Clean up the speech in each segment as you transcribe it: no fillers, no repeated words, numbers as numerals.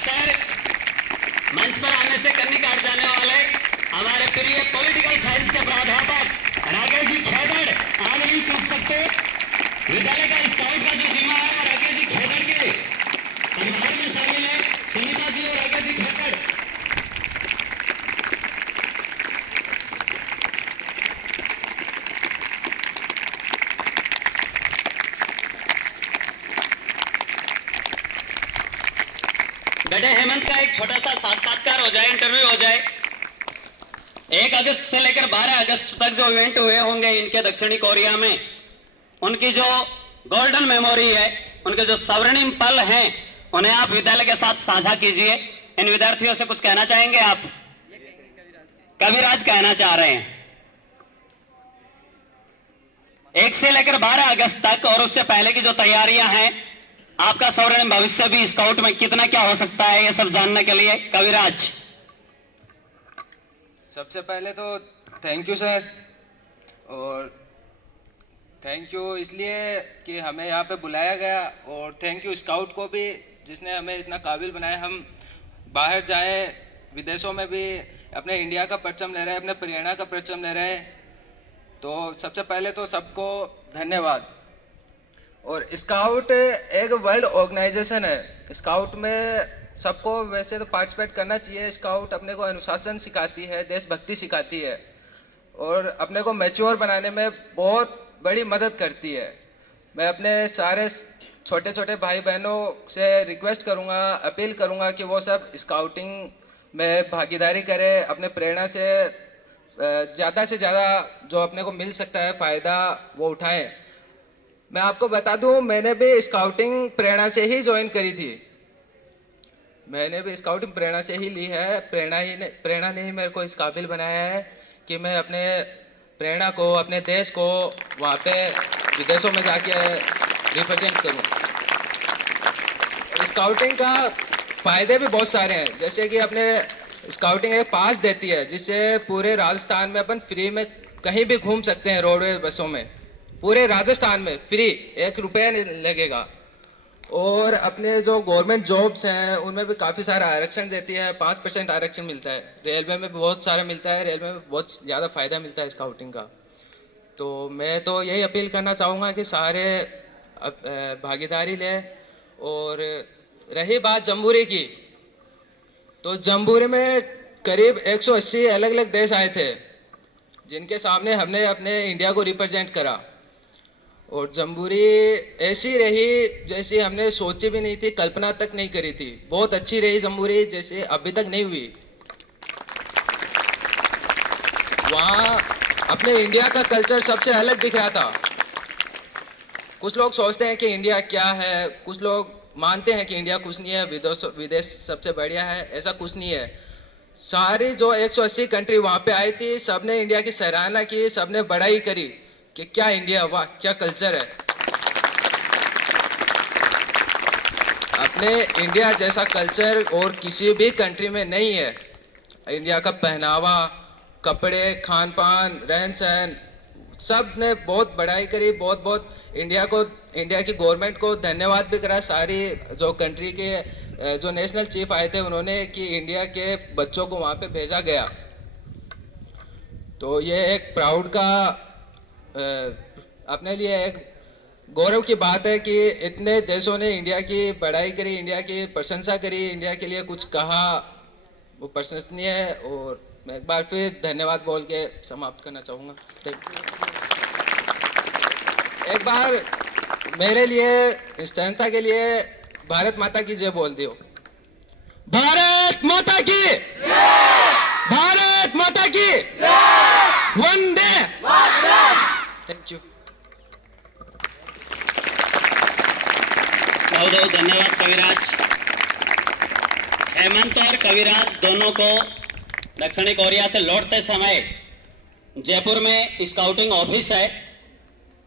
Sir मंच पर आने से कन्नी काट जाने वाले हमारे प्रिय पॉलिटिकल साइंस के प्राध्यापक राकेश जी खेदड़ आगे नहीं चूक सकते। विद्यालय का स्काउट का जो जिम्मा है राकेश जी खेदड़ के परिवार में शामिल है। सुनीता जी और राकेश जी खेदड़। बेटे हेमंत का एक छोटा सा साक्षात्कार हो जाए, इंटरव्यू हो जाए। 1 अगस्त से लेकर 12 अगस्त तक जो इवेंट हुए होंगे इनके दक्षिणी कोरिया में, उनकी जो गोल्डन मेमोरी है, उनके जो स्वर्णिम पल हैं, उन्हें आप विद्यालय के साथ साझा कीजिए। इन विद्यार्थियों से कुछ कहना चाहेंगे आप? कविराज कहना चाह रहे हैं। 1 से लेकर 12 अगस्त तक और उससे पहले की जो तैयारियां हैं, आपका स्वर्णिम भविष्य भी स्काउट में कितना क्या हो सकता है, ये सब जानने के लिए कविराज। सबसे पहले तो थैंक यू सर, और थैंक यू इसलिए कि हमें यहाँ पे बुलाया गया, और थैंक यू स्काउट को भी जिसने हमें इतना काबिल बनाया। हम बाहर जाएं, विदेशों में भी अपने इंडिया का परचम ले रहे हैं, अपने प्रेरणा का परचम ले रहे हैं। तो सबसे पहले तो सबको धन्यवाद। और स्काउट एक वर्ल्ड ऑर्गेनाइजेशन है। स्काउट में सबको वैसे तो पार्टिसिपेट करना चाहिए। स्काउट अपने को अनुशासन सिखाती है, देशभक्ति सिखाती है, और अपने को मैच्योर बनाने में बहुत बड़ी मदद करती है। मैं अपने सारे छोटे छोटे भाई बहनों से रिक्वेस्ट करूँगा, अपील करूँगा कि वो सब स्काउटिंग में भागीदारी करें, अपने प्रेरणा से ज़्यादा जो अपने को मिल सकता है फ़ायदा वो उठाएं। मैं आपको बता दूं, मैंने भी स्काउटिंग प्रेरणा से ही ज्वाइन करी थी। मैंने भी स्काउटिंग प्रेरणा से ही ली है। प्रेरणा ने ही मेरे को इस काबिल बनाया है कि मैं अपने प्रेरणा को, अपने देश को वहाँ पे विदेशों में जाके रिप्रेजेंट करूँ। स्काउटिंग का फ़ायदे भी बहुत सारे हैं, जैसे कि अपने स्काउटिंग एक पास देती है जिससे पूरे राजस्थान में अपन फ्री में कहीं भी घूम सकते हैं। रोडवेज बसों में पूरे राजस्थान में फ्री, 1 रुपया नहीं लगेगा। और अपने जो गवर्नमेंट जॉब्स हैं उनमें भी काफ़ी सारा आरक्षण देती है। 5% आरक्षण मिलता है। रेलवे में भी बहुत सारा मिलता है। रेलवे में बहुत ज़्यादा फ़ायदा मिलता है स्काउटिंग का। तो मैं तो यही अपील करना चाहूँगा कि सारे भागीदारी लें। और रही बात जम्बूरी की, तो जम्बूरी में करीब 180 अलग अलग देश आए थे जिनके सामने हमने अपने इंडिया को रिप्रेजेंट करा। और जम्बूरी ऐसी रही जैसी हमने सोची भी नहीं थी, कल्पना तक नहीं करी थी। बहुत अच्छी रही जम्बूरी, जैसे अभी तक नहीं हुई। वहाँ अपने इंडिया का कल्चर सबसे अलग दिख रहा था। कुछ लोग सोचते हैं कि इंडिया क्या है, कुछ लोग मानते हैं कि इंडिया कुछ नहीं है, विदेश सबसे बढ़िया है। ऐसा कुछ नहीं है। सारी जो 180 कंट्री वहाँ पे आई थी, सबने इंडिया की सराहना की, सबने बड़ाई करी कि क्या इंडिया, वाह क्या कल्चर है। अपने इंडिया जैसा कल्चर और किसी भी कंट्री में नहीं है। इंडिया का पहनावा, कपड़े, खान पान, रहन सहन, सब ने बहुत बड़ाई करी। बहुत इंडिया की गवर्नमेंट को धन्यवाद भी करा। सारी जो कंट्री के जो नेशनल चीफ आए थे उन्होंने कि इंडिया के बच्चों को वहाँ पे भेजा गया। तो ये एक प्राउड का अपने लिए एक गौरव की बात है कि इतने देशों ने इंडिया की बड़ाई करी, इंडिया की प्रशंसा करी, इंडिया के लिए कुछ कहा। वो प्रशंसनीय है। और मैं एक बार फिर धन्यवाद बोल के समाप्त करना चाहूँगा। एक बार मेरे लिए, इस जनता के लिए भारत माता की जय बोल दियो। भारत माता की जय! भारत माता की जय! वंदे मातरम! Thank you. बहुत धन्यवाद कविराज। हेमंत और कविराज दोनों को दक्षिणी कोरिया से लौटते समय जयपुर में स्काउटिंग ऑफिस है।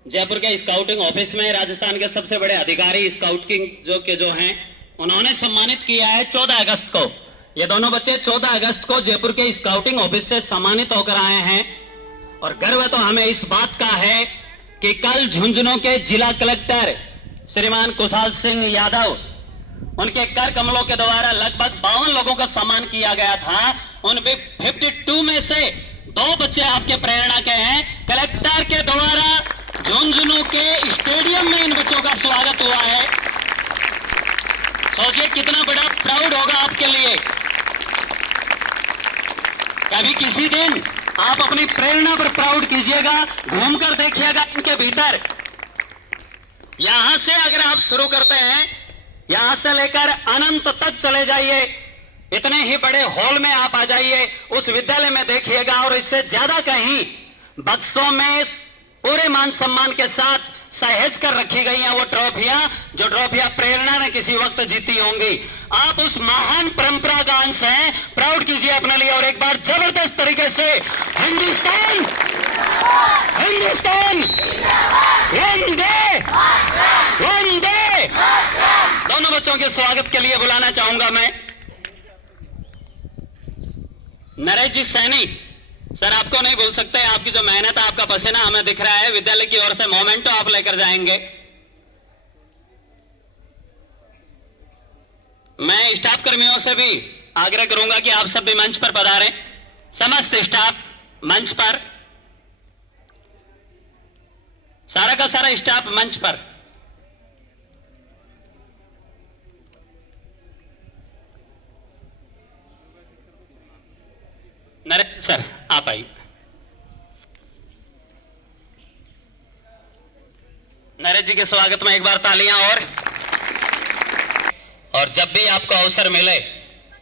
जयपुर के स्काउटिंग ऑफिस में राजस्थान के सबसे बड़े अधिकारी स्काउटिंग जो हैं उन्होंने सम्मानित किया है 14 अगस्त को। ये दोनों बच्चे 14 अगस्त को जयपुर के स्काउटिंग ऑफिस से सम्मानित होकर आए हैं। और गर्व तो हमें इस बात का है कि कल झुंझुनू के जिला कलेक्टर श्रीमान कुशाल सिंह यादव उनके कर कमलों के द्वारा लगभग 52 लोगों का सम्मान किया गया था। उनमें 52 में से 2 बच्चे आपके प्रेरणा के हैं। कलेक्टर के द्वारा झुंझुनू के स्टेडियम में इन बच्चों का स्वागत हुआ है। सोचिए कितना बड़ा प्राउड होगा आपके लिए। कभी किसी दिन आप अपनी प्रेरणा पर प्राउड कीजिएगा, घूमकर देखिएगा इनके भीतर। यहां से अगर आप शुरू करते हैं, यहां से लेकर अनंत तक चले जाइए, इतने ही बड़े हॉल में आप आ जाइए, उस विद्यालय में देखिएगा, और इससे ज्यादा कहीं बक्सों में पूरे मान सम्मान के साथ सहेज कर रखी गई हैं वो ट्रॉफियां, जो ट्रॉफियां प्रेरणा ने किसी वक्त जीती होंगी। आप उस महान परंपरा का अंश हैं, प्राउड कीजिए अपने लिए, और एक बार जबरदस्त तरीके से हिंदुस्तान हिंदुस्तान वंदे वंदे। दोनों बच्चों के स्वागत के लिए बुलाना चाहूंगा मैं नरेश जी सैनी सर। आपको नहीं भूल सकते, आपकी जो मेहनत है, आपका पसीना हमें दिख रहा है। विद्यालय की ओर से मोमेंटो आप लेकर जाएंगे। मैं स्टाफ कर्मियों से भी आग्रह करूंगा कि आप सब भी मंच पर पधारें। समस्त स्टाफ मंच पर, सारा का सारा स्टाफ मंच पर। नरेश सर आप आइए। नरेश जी के स्वागत में एक बार तालियां। और जब भी आपको अवसर मिले,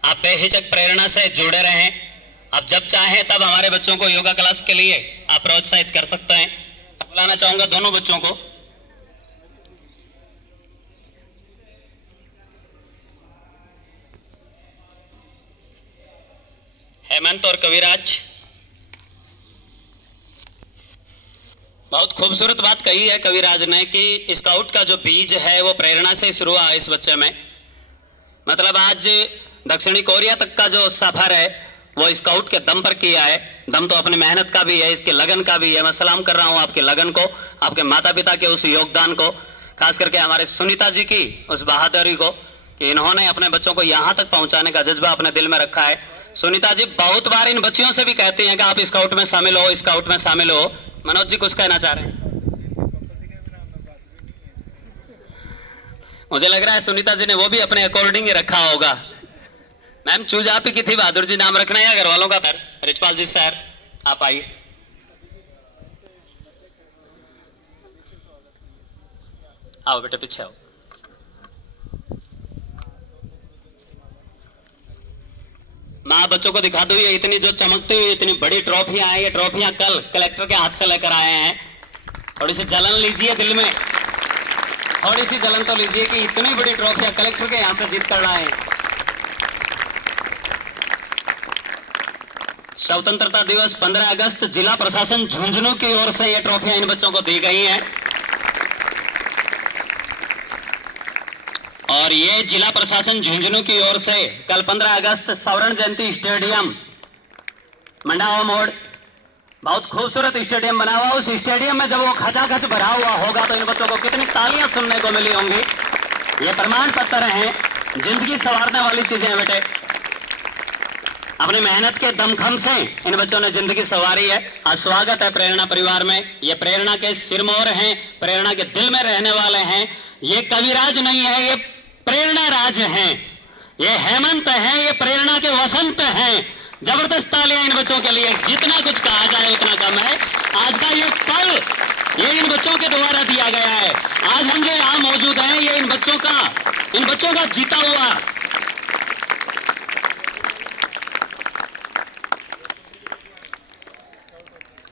आप बेहिचक प्रेरणा से जुड़े रहें। आप जब चाहें तब हमारे बच्चों को योगा क्लास के लिए आप प्रोत्साहित कर सकते हैं। बुलाना चाहूंगा दोनों बच्चों को। हेमंत और कविराज। बहुत खूबसूरत बात कही है कविराज ने कि स्काउट का जो बीज है वो प्रेरणा से शुरू हुआ इस बच्चे में। मतलब आज दक्षिणी कोरिया तक का जो सफर है वो स्काउट के दम पर किया है। दम तो अपनी मेहनत का भी है, इसकी लगन का भी है। मैं सलाम कर रहा हूं आपकी लगन को, आपके माता पिता के उस योगदान को, खास करके हमारे सुनीता जी की उस बहादुरी को कि इन्होंने अपने बच्चों को यहां तक पहुंचाने का जज्बा अपने दिल में रखा है। सुनीता जी बहुत बार इन बच्चियों से भी कहती हैं कि आप स्काउट में शामिल हो, स्काउट में शामिल हो। मनोज जी कुछ कहना चाह रहे हैं? मुझे लग रहा है सुनीता जी ने वो भी अपने अकॉर्डिंग ही रखा होगा। मैम चूज आप ही की थी, बहादुर जी नाम रखना है घर वालों का। सर रिचपाल जी सर आप आइए। आओ बेटे पीछे आओ। माँ बच्चों को दिखा दो, ये इतनी जो चमकती हुई इतनी बड़ी ट्रॉफियां हैं, ये ट्रॉफियां कल कलेक्टर के हाथ से लेकर आए हैं। थोड़ी सी जलन लीजिए दिल में, थोड़ी सी जलन तो लीजिए कि इतनी बड़ी ट्रॉफियां कलेक्टर के यहाँ से जीत कर लाए। स्वतंत्रता दिवस 15 अगस्त जिला प्रशासन झुंझुनू की ओर से ये ट्रॉफियां इन बच्चों को दी गई हैं। और ये जिला प्रशासन झुंझुनू की ओर से कल 15 अगस्त स्वर्ण जयंती स्टेडियम मंडावा मोड़, बहुत खूबसूरत स्टेडियम बना हुआ, उस स्टेडियम में जब वो खचाखच भरा हुआ होगा तो इन बच्चों को कितनी तालियां सुनने को मिली होंगी। ये प्रमाण पत्र हैं, जिंदगी संवारने वाली चीजें हैं बेटे। अपनी मेहनत के दमखम से इन बच्चों ने जिंदगी संवारी है। आज स्वागत है प्रेरणा परिवार में। ये प्रेरणा के सिरमौर हैं, प्रेरणा के दिल में रहने वाले हैं। ये कविराज नहीं है, ये प्रेरणा राज हैं। ये हेमंत हैं, ये प्रेरणा के वसंत हैं। जबरदस्त तालियां इन बच्चों के लिए। जितना कुछ कहा जाए उतना कम है। आज का ये पल ये इन बच्चों के द्वारा दिया गया है। आज हम जो यहाँ मौजूद हैं ये इन बच्चों का जीता हुआ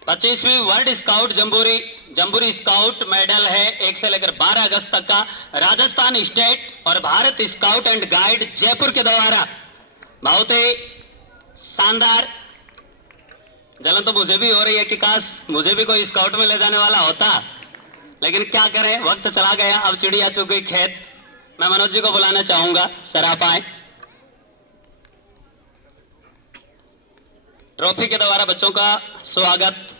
25वीं world scout jamboree scout medal है 1 से लेकर 12 अगस्त तक का। राजस्थान स्टेट और Bharat scout and guide Jaipur के द्वारा बहुत ही शानदार। जलन तो मुझे भी हो रही है कि काश मुझे भी कोई स्काउट में ले जाने वाला होता, लेकिन क्या करें, वक्त चला गया। अब चिड़िया चुग गई खेत। मैं मनोज जी को बुलाना चाहूंगा, सर आप आए। ट्रॉफी के द्वारा बच्चों का स्वागत